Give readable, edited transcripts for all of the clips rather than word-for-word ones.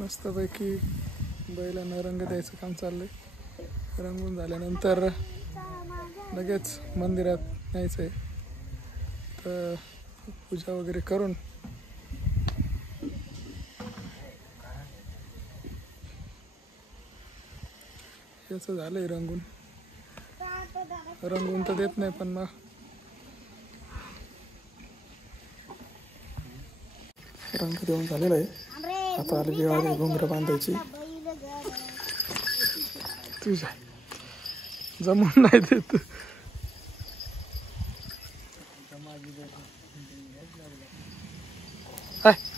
मस्तपैकी बैलांना रंग द्यायचं काम चाललंय. रंगून झाल्यानंतर लगेच मंदिरात न्यायचं आहे. तर पूजा वगैरे करून याचं झालंय रंगून. रंगून तर देत नाही पण मग रंग देऊन झालेला आहे. आता आली वेळ घुंगरं बांधायची. तुझ्या जमून नाही देत.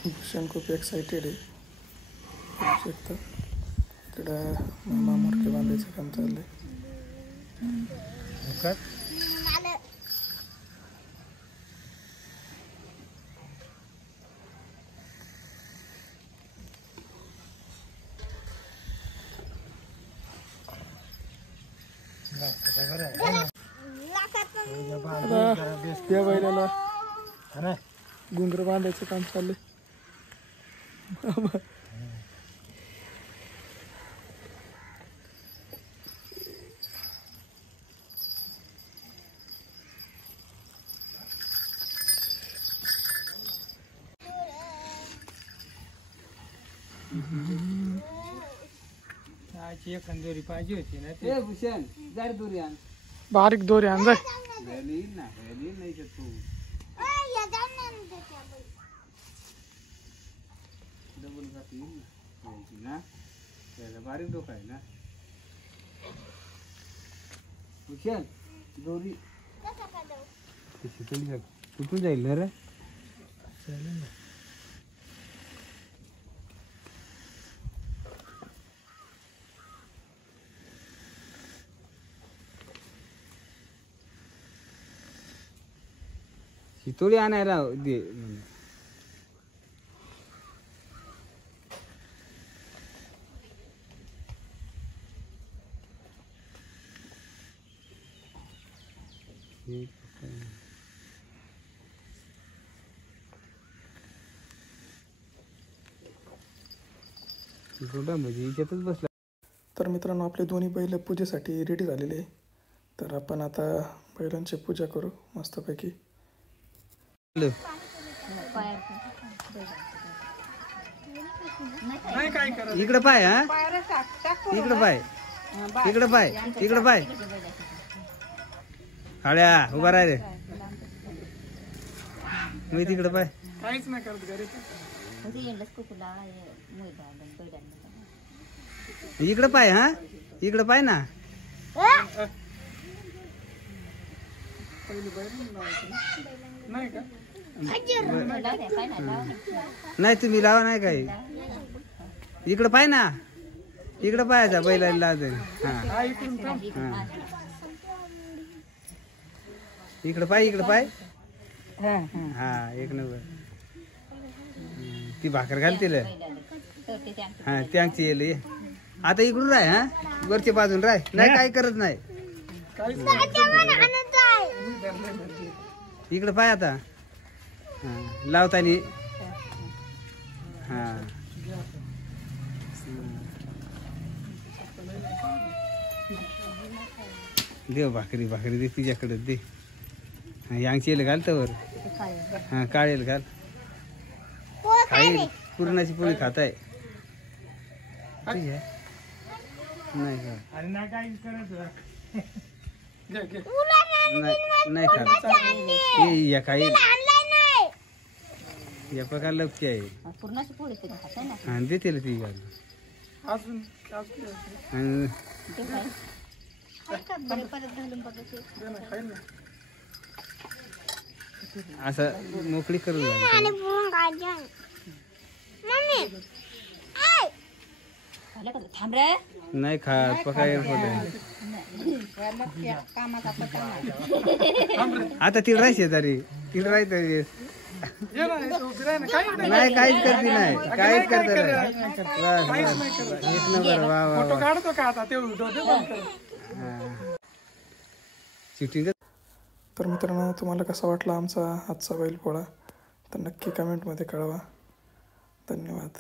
भूषण खूप एक्साइटेड आहे. शकतं इकडं मामा मोरके बांधायचं काम चाललंय. या बैलाला घुंगर बांधायचं काम चाललंय. दोरी पाहिजे होती ना ते भूषण. जाड दोरी आण, बारीक दोरी आण जाय. नाही तर तू डबल घातली ना त्याला बारीक डोका आहे ना. भूषण दोरी कुठून जाईल ना रे. शितोडी आणायला दे. बसला. तर मित्रांनो आपले दोन्ही बैल पूजेसाठी रेडी झालेले आहे. तर आपण आता बैलांची पूजा करू मस्तपैकी. इकडं पाय, हा इकडं पाय, इकडं पाय, इकडं पाय. हळ्या उभा राह रे. मी तिकडं पाय. काहीच नाही करत घरी. इकडं पाय, हा इकडं पाय ना. नाही का नाही तुम्ही लावा नाही काही. इकडं पाय ना, इकडं पाहायचा बैलाला लावते. हा इकडं पाय, इकडं पाय. हा एक नंबर. ती भाकर घालतील. हा त्यांची येईल. आता इकडून राह, हा वरच्या बाजून राह. नाही काही करत नाही. इकडं पाय आता. हा लावतानी. हा देव भाकरी भाकरी दे तुझ्याकडे दे. यांची येईल घाल तर. हा काळेल घाल. खाईल पुरणाची पोळी खाताय. नाही का नाही खात. या खाईल या प्रकार लपकी आहे. हा देते ती घाल. असं मोकळी करून नाही खात पकाय. आता तिकडे राहायचे तरी तिकडे राहायचं. नाही काहीच करते नाही. काहीच करते एक नंबर. वा वा काढतो का आता ते शूटिंग. तर मित्रांनो तुम्हाला कसा वाटला आमचा आजचा बैलपोळा तर नक्की कमेंटमध्ये कळवा. धन्यवाद.